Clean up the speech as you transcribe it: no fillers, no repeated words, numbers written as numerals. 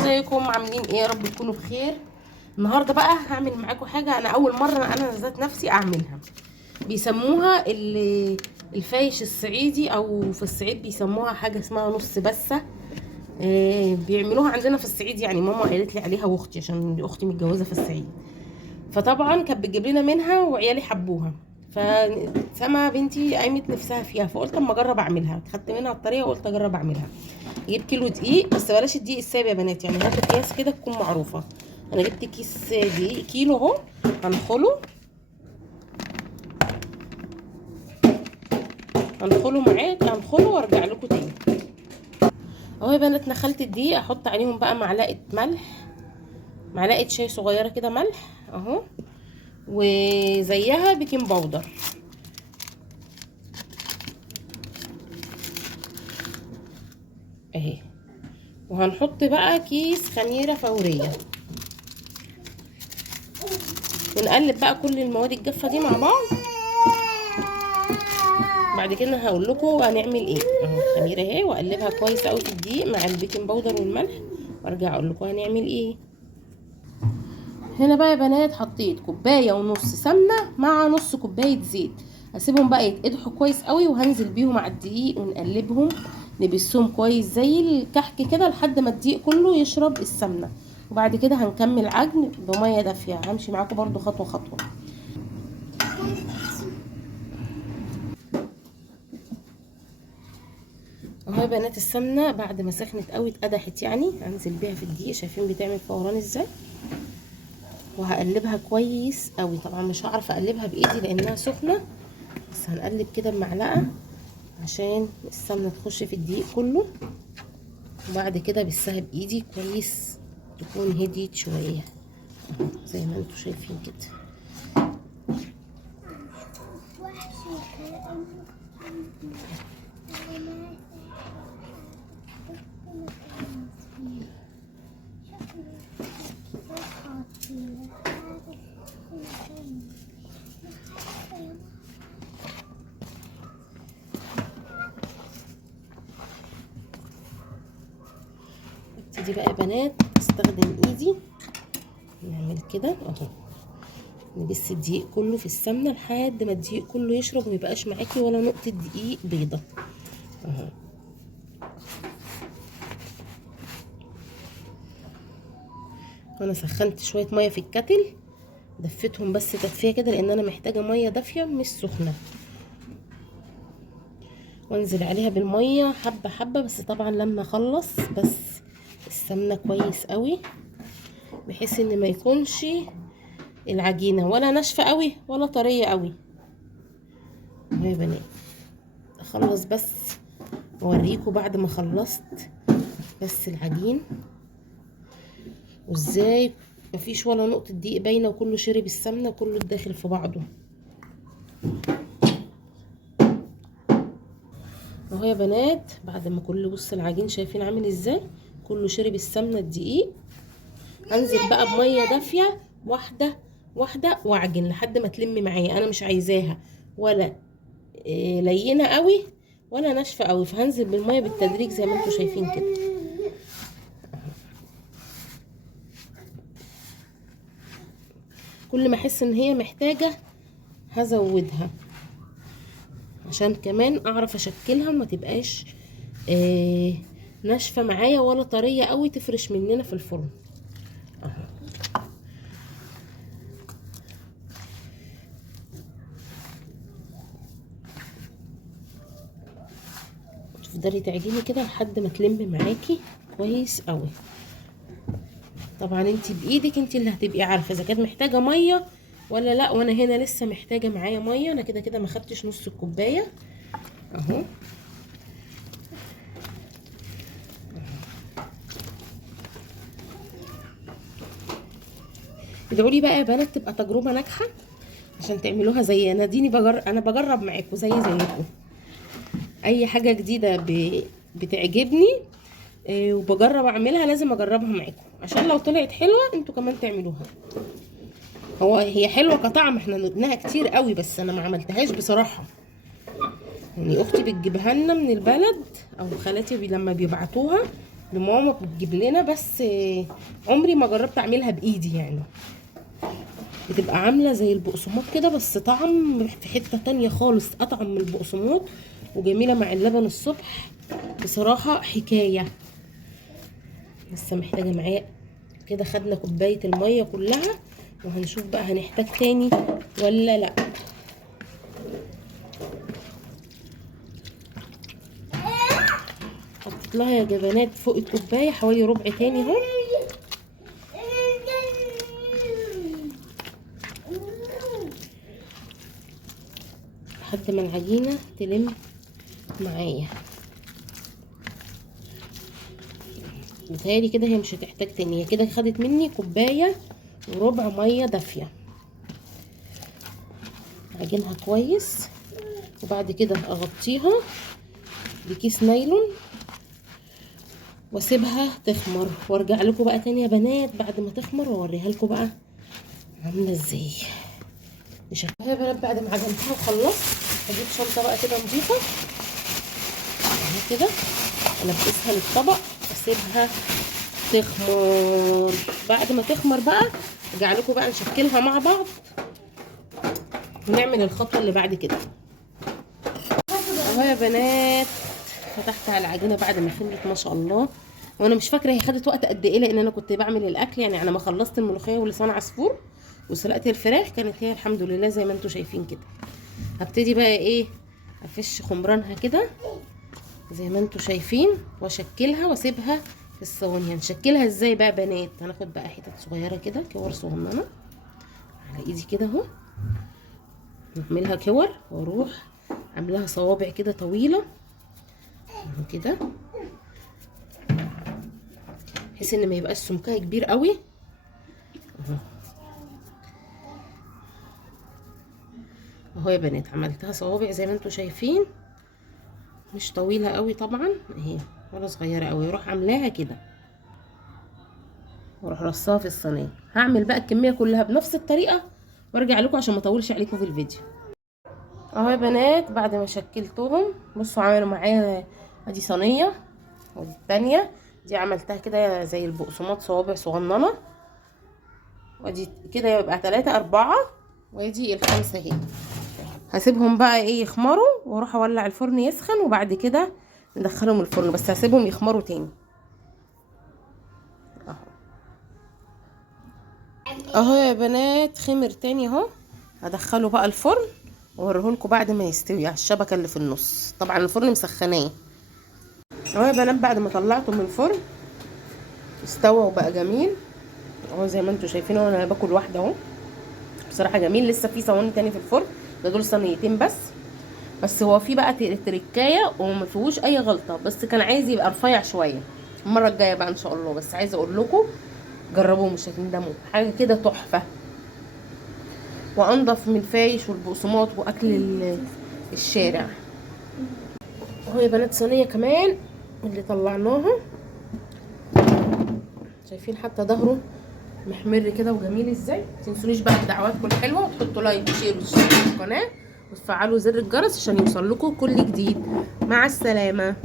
ازيكم عاملين ايه؟ يا رب تكونوا بخير. النهارده بقى هعمل معاكم حاجه انا اول مره انا ذات نفسي اعملها. بيسموها الفايش الصعيدي، او في الصعيد بيسموها حاجه اسمها نص بسه. بيعملوها عندنا في الصعيد، يعني ماما قالت لي عليها واختي عشان اختي متجوزه في الصعيد، فطبعا كانت بتجيب لنا منها وعيالي حبوها. فسما بنتي قامت نفسها فيها، فقلت اما اجرب اعملها. خدت منها الطريقه وقلت اجرب اعملها. جبت كيلو دقيق، بس بلاش الدقيق السايب يا بنات، يعني هاتوا اكياس كده تكون معروفه. انا جبت كيس دقيق كيلو اهو. هنخله هنخله وارجع لكم تاني. اهو يا بنات نخلت الدقيق، احط عليهم بقى معلقه ملح، معلقه شاي صغيره كده ملح اهو، وزيها بيكنج باودر اهي. وهنحط بقى كيس خميره فوريه، ونقلب بقى كل المواد الجافه دي مع بعض. بعد كده هقول لكم هنعمل ايه. اهو الخميره اهي، واقلبها كويس قوي في الدقيق مع البيكنج باودر والملح، وارجع اقول لكم هنعمل ايه. هنا بقى يا بنات حطيت كوبايه ونص سمنه مع نص كوبايه زيت. هسيبهم بقى يتقدحوا كويس قوي، وهنزل بيهم على الدقيق ونقلبهم نبسهم كويس زي الكحك كده لحد ما الدقيق كله يشرب السمنه. وبعد كده هنكمل عجن بميه دافيه. همشي معاكم برضو خطوه خطوه. اهو يا بنات السمنه بعد ما سخنت قوي اتقدحت، يعني هنزل بيها في الدقيق. شايفين بتعمل فوران ازاي؟ وهقلبها كويس قوي. طبعا مش هعرف اقلبها بايدي لانها سخنه، بس هنقلب كده بمعلقه عشان السمنه تخش في الدقيق كله. وبعد كده بسها بايدي كويس تكون هديت شويه زي ما انتم شايفين كده. ابتدي بقى يا بنات استخدم ايدي، نعمل كده اهو، نبس الدقيق كله في السمنه لحد ما الدقيق كله يشرب وميبقاش معاكي ولا نقطه دقيق بيضه اهو. انا سخنت شويه ميه في الكتل، دفيتهم بس تدفيه كده لان انا محتاجه ميه دافيه مش سخنه. وانزل عليها بالميه حبه حبه، بس طبعا لما اخلص بس السمنه كويس قوي، بحيث ان ما يكونش العجينه ولا ناشفه قوي ولا طريه قوي. اهو يا بنات اخلص بس اوريكم بعد ما خلصت بس العجين، وازاي مفيش ولا نقطه دقيق باينه وكله شرب السمنه كله داخل في بعضه. اهو يا بنات بعد ما كله، بص العجين شايفين عامل ازاي، كله شرب السمنه الدقيق. هنزل بقى بميه دافيه واحده واحده واعجن لحد ما تلم معايا. انا مش عايزاها ولا لينه قوي ولا ناشفه قوي، فهنزل بالميه بالتدريج زي ما انتم شايفين كده. كل ما احس ان هي محتاجه هزودها عشان كمان اعرف اشكلها وما تبقاش ناشفه معايا ولا طريه قوي تفرش مننا في الفرن اهو. تفضلي تعجني كده لحد ما تلم معاكي كويس قوي. طبعا انت بايدك انت اللي هتبقي عارفه اذا كانت محتاجه ميه ولا لا. وانا هنا لسه محتاجه معايا ميه، انا كده كده ما خدتش نص الكوبايه اهو. ادعوا لي بقى يا بنات تبقى تجربه ناجحه عشان تعملوها زي انا. ديني انا بجرب معاكم زيكم. اي حاجه جديده بتعجبني وبجرب اعملها، لازم اجربها معاكم عشان لو طلعت حلوه انتوا كمان تعملوها. هي حلوه كطعم، احنا ندناها كتير قوي بس انا ما عملتهاش بصراحه. يعني اختي بتجيبها لنا من البلد او خالاتي لما بيبعتوها لماما بتجيب لنا، بس عمري ما جربت اعملها بايدي يعني. بتبقى عامله زي البقسماط كده، بس طعم في حته تانية خالص، اطعم من البقسماط وجميله مع اللبن الصبح. بصراحه حكايه. لسه محتاجه معايا كده. خدنا كوبايه الميه كلها، وهنشوف بقى هنحتاج تاني ولا لا. حطيت لها يا جبنات فوق الكوبايه حوالي ربع تاني اهو. لحد ما العجينه تلم معايا. متهيألي كده هي مش هتحتاج تاني، هي كده خدت مني كوبايه وربع ميه دافيه. اعجنها كويس، وبعد كده اغطيها بكيس نايلون واسيبها تخمر، وارجع لكم بقى تاني يا بنات بعد ما تخمر واوريها لكم بقى عامله ازاي. نشوفها يا بنات بعد ما عجنتها وخلصت. هجيب شنطه بقى كده نضيفه اهي كده، البسها للطبق واسيبها تخمر. بعد ما تخمر بقى ارجع لكم بقى نشكلها مع بعض ونعمل الخطوه اللي بعد كده. اهو يا بنات فتحت على العجينه بعد ما خمرت ما شاء الله. وانا مش فاكره هي خدت وقت قد ايه، لان انا كنت بعمل الاكل يعني. انا ما خلصت الملوخيه ولسان عصفور وسلقت الفراخ، كانت هي الحمد لله زي ما انتم شايفين كده. هبتدي بقى ايه، افش خمرانها كده زي ما انتم شايفين، واشكلها واسيبها في الصواني. هنشكلها ازاي بقى بنات؟ هناخد بقى حتت صغيره كده، كور صغننه على ايدي كده اهو، نعملها كور واروح عاملاها صوابع كده طويله اهو كده، بحيث ان ما يبقاش سمكها كبير قوي اهو. اهو يا بنات عملتها صوابع زي ما انتم شايفين، مش طويله قوي طبعا اهي ولا صغيره قوي. اروح عاملاها كده واروح رصاها في الصينيه. هعمل بقى الكميه كلها بنفس الطريقه وارجع لكم عشان ما اطولش عليكم في الفيديو. اهو يا بنات بعد ما شكلتهم بصوا عملوا معايا ادي صينيه، والتانيه دي عملتها كده زي البقسماط صوابع صغننه، وادي كده يبقى 3 4، وادي الخمسه اهي. هسيبهم بقى ايه يخمروا، واروح اولع الفرن يسخن، وبعد كده ندخلهم الفرن. بس هسيبهم يخمروا تاني اهو. اهو يا بنات خمر تاني اهو. هدخله بقى الفرن واوريهولكوا بعد ما يستوي على الشبكه اللي في النص. طبعا الفرن مسخناه. اهو يا بنات بعد ما طلعته من الفرن استوى وبقى جميل اهو زي ما انتم شايفين. وانا باكل واحده اهو بصراحه جميل. لسه في صواني تاني في الفرن، ده دول صينيتين بس هو في بقى تركايه وما فيهوش اي غلطه، بس كان عايز يبقى رفيع شويه. المره الجايه بقى ان شاء الله. بس عايزه اقول لكم جربوه مش هتندموا، حاجه كده تحفه وانضف من الفايش والبقسماط واكل الشارع. اهو يا بنات صينيه كمان اللي طلعناها، شايفين حتى ظهره محمر كده وجميل ازاي. متنسونيش بقى بدعواتكم الحلوه، وتحطوا لايك وشير وتشتركوا في القناه وتفعلوا زر الجرس عشان يوصل لكم كل جديد. مع السلامه.